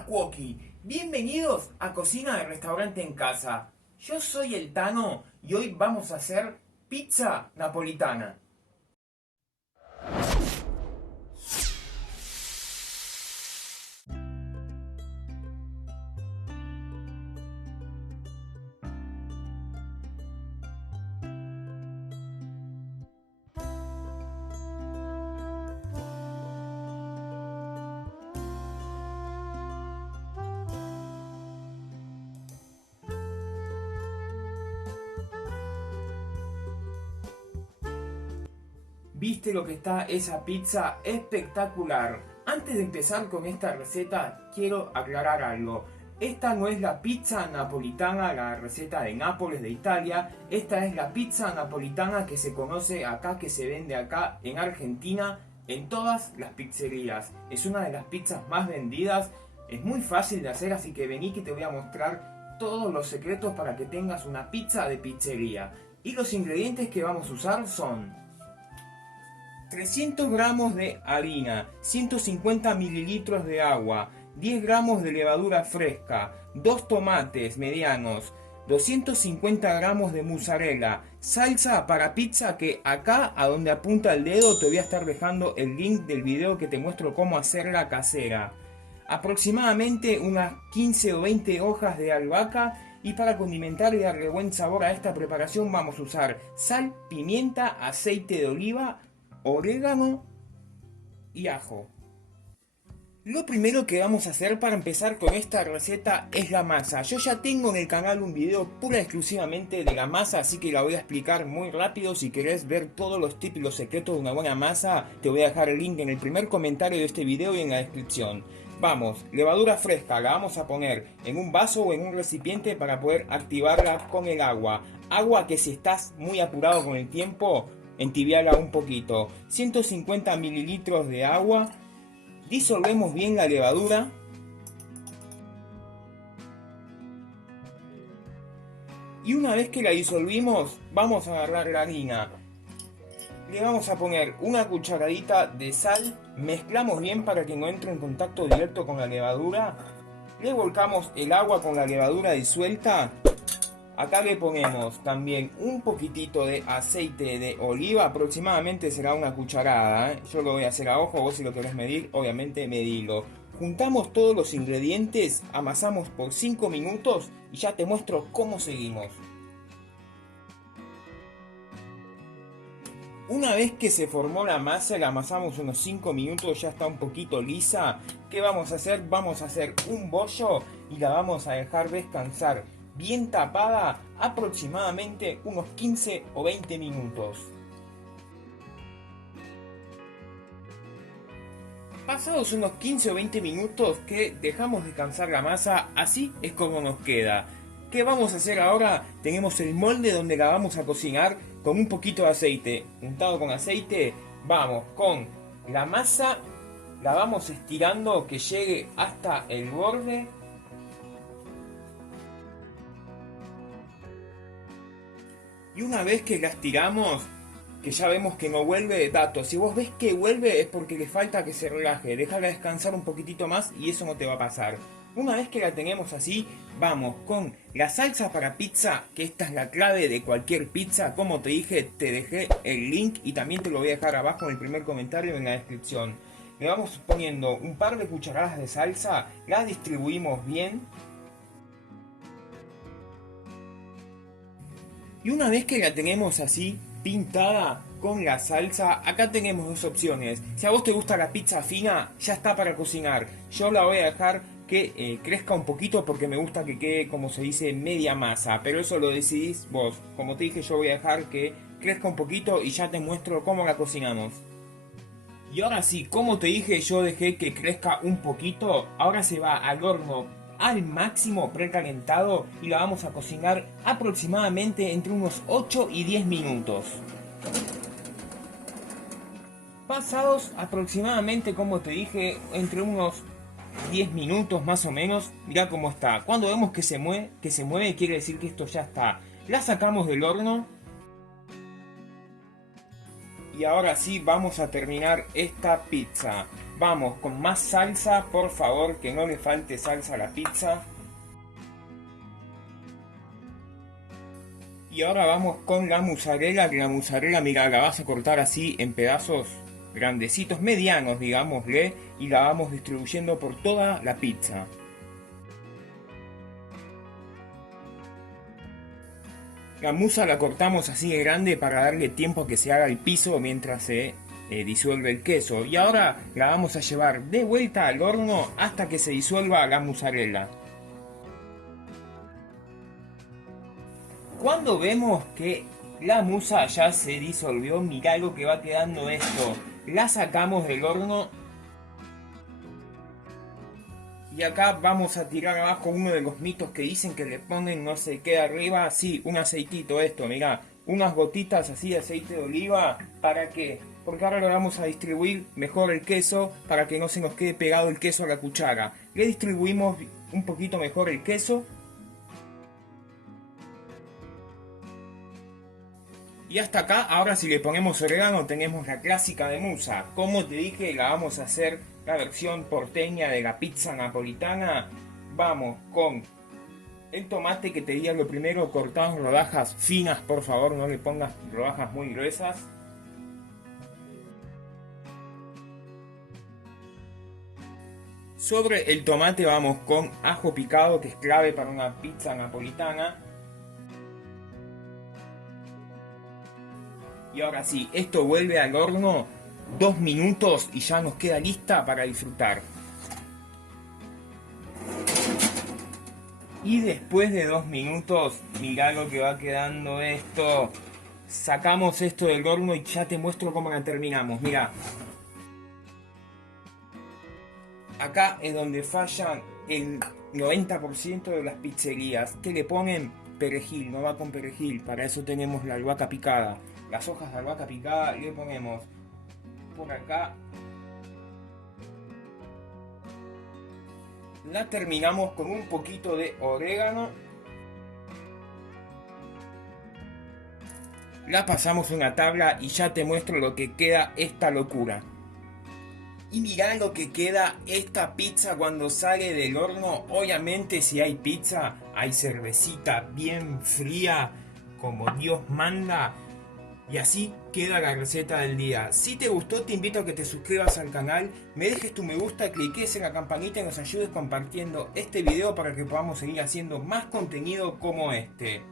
Hola Cuoqui, bienvenidos a Cocina de Restaurante en Casa. Yo soy el Tano y hoy vamos a hacer pizza napolitana. ¿Viste lo que está esa pizza? Espectacular. Antes de empezar con esta receta, quiero aclarar algo. Esta no es la pizza napolitana, la receta de Nápoles de Italia. Esta es la pizza napolitana que se conoce acá, que se vende acá en Argentina, en todas las pizzerías. Es una de las pizzas más vendidas. Es muy fácil de hacer, así que vení que te voy a mostrar todos los secretos para que tengas una pizza de pizzería. Y los ingredientes que vamos a usar son 300 gramos de harina, 150 mililitros de agua, 10 gramos de levadura fresca, 2 tomates medianos, 250 gramos de mozzarella, salsa para pizza, que acá a donde apunta el dedo te voy a estar dejando el link del video que te muestro cómo hacerla casera, aproximadamente unas 15 o 20 hojas de albahaca. Y para condimentar y darle buen sabor a esta preparación vamos a usar sal, pimienta, aceite de oliva, orégano y ajo. Lo primero que vamos a hacer para empezar con esta receta es la masa. Yo ya tengo en el canal un video pura y exclusivamente de la masa, así que la voy a explicar muy rápido. Si querés ver todos los tips y los secretos de una buena masa, te voy a dejar el link en el primer comentario de este video y en la descripción. Vamos, levadura fresca, la vamos a poner en un vaso o en un recipiente para poder activarla con el agua. Agua que si estás muy apurado con el tiempo, entibiarla un poquito. 150 mililitros de agua. Disolvemos bien la levadura. Y una vez que la disolvimos, vamos a agarrar la harina. Le vamos a poner una cucharadita de sal. Mezclamos bien para que no entre en contacto directo con la levadura. Le volcamos el agua con la levadura disuelta. Acá le ponemos también un poquitito de aceite de oliva, aproximadamente será una cucharada, ¿eh? Yo lo voy a hacer a ojo, vos si lo querés medir, obviamente medilo. Juntamos todos los ingredientes, amasamos por 5 minutos y ya te muestro cómo seguimos. Una vez que se formó la masa, la amasamos unos 5 minutos, ya está un poquito lisa. ¿Qué vamos a hacer? Vamos a hacer un bollo y la vamos a dejar descansar bien tapada aproximadamente unos 15 o 20 minutos. Pasados unos 15 o 20 minutos que dejamos descansar la masa, así es como nos queda. ¿Qué vamos a hacer ahora? Tenemos el molde donde la vamos a cocinar con un poquito de aceite. Untado con aceite, vamos con la masa, la vamos estirando que llegue hasta el borde. Y una vez que la estiramos, que ya vemos que no vuelve, dato, si vos ves que vuelve es porque le falta que se relaje, déjala descansar un poquitito más y eso no te va a pasar. Una vez que la tenemos así, vamos con la salsa para pizza, que esta es la clave de cualquier pizza. Como te dije, te dejé el link y también te lo voy a dejar abajo en el primer comentario en la descripción. Le vamos poniendo un par de cucharadas de salsa, la distribuimos bien. Y una vez que la tenemos así, pintada con la salsa, acá tenemos dos opciones. Si a vos te gusta la pizza fina, ya está para cocinar. Yo la voy a dejar que crezca un poquito porque me gusta que quede, como se dice, media masa. Pero eso lo decidís vos. Como te dije, yo voy a dejar que crezca un poquito y ya te muestro cómo la cocinamos. Y ahora sí, como te dije, yo dejé que crezca un poquito. Ahora se va al horno al máximo precalentado y la vamos a cocinar aproximadamente entre unos 8 y 10 minutos. Pasados aproximadamente, como te dije, entre unos 10 minutos más o menos, mirá cómo está. Cuando vemos que se mueve, quiere decir que esto ya está. La sacamos del horno. Y ahora sí vamos a terminar esta pizza. Vamos con más salsa, por favor, que no le falte salsa a la pizza. Y ahora vamos con la mozzarella, que la mozzarella, mira, la vas a cortar así en pedazos grandecitos, medianos, digámosle, y la vamos distribuyendo por toda la pizza. La musa la cortamos así de grande para darle tiempo a que se haga el piso mientras se disuelve el queso. Y ahora la vamos a llevar de vuelta al horno hasta que se disuelva la mozzarella. Cuando vemos que la musa ya se disolvió, mirá lo que va quedando esto. La sacamos del horno. Y acá vamos a tirar abajo uno de los mitos que dicen que le ponen no sé qué arriba. Sí, un aceitito esto, mirá. Unas gotitas así de aceite de oliva. ¿Para qué? Porque ahora lo vamos a distribuir mejor el queso para que no se nos quede pegado el queso a la cuchara. Le distribuimos un poquito mejor el queso. Y hasta acá, ahora si le ponemos orégano tenemos la clásica de musa. Como te dije, la vamos a hacer la versión porteña de la pizza napolitana. Vamos con el tomate, que te diga lo primero, cortado en rodajas finas, por favor, no le pongas rodajas muy gruesas. Sobre el tomate vamos con ajo picado, que es clave para una pizza napolitana. Y ahora sí, esto vuelve al horno 2 minutos y ya nos queda lista para disfrutar. Y después de 2 minutos, mirá lo que va quedando esto. Sacamos esto del horno y ya te muestro cómo la terminamos, mirá. Acá es donde fallan el 90% de las pizzerías, que le ponen perejil, no va con perejil. Para eso tenemos la albahaca picada. Las hojas de albahaca picada le ponemos por acá. La terminamos con un poquito de orégano. La pasamos una tabla y ya te muestro lo que queda esta locura. Y mirá lo que queda esta pizza cuando sale del horno. Obviamente si hay pizza, hay cervecita bien fría, como Dios manda. Y así queda la receta del día. Si te gustó, te invito a que te suscribas al canal, me dejes tu me gusta, cliques en la campanita y nos ayudes compartiendo este video para que podamos seguir haciendo más contenido como este.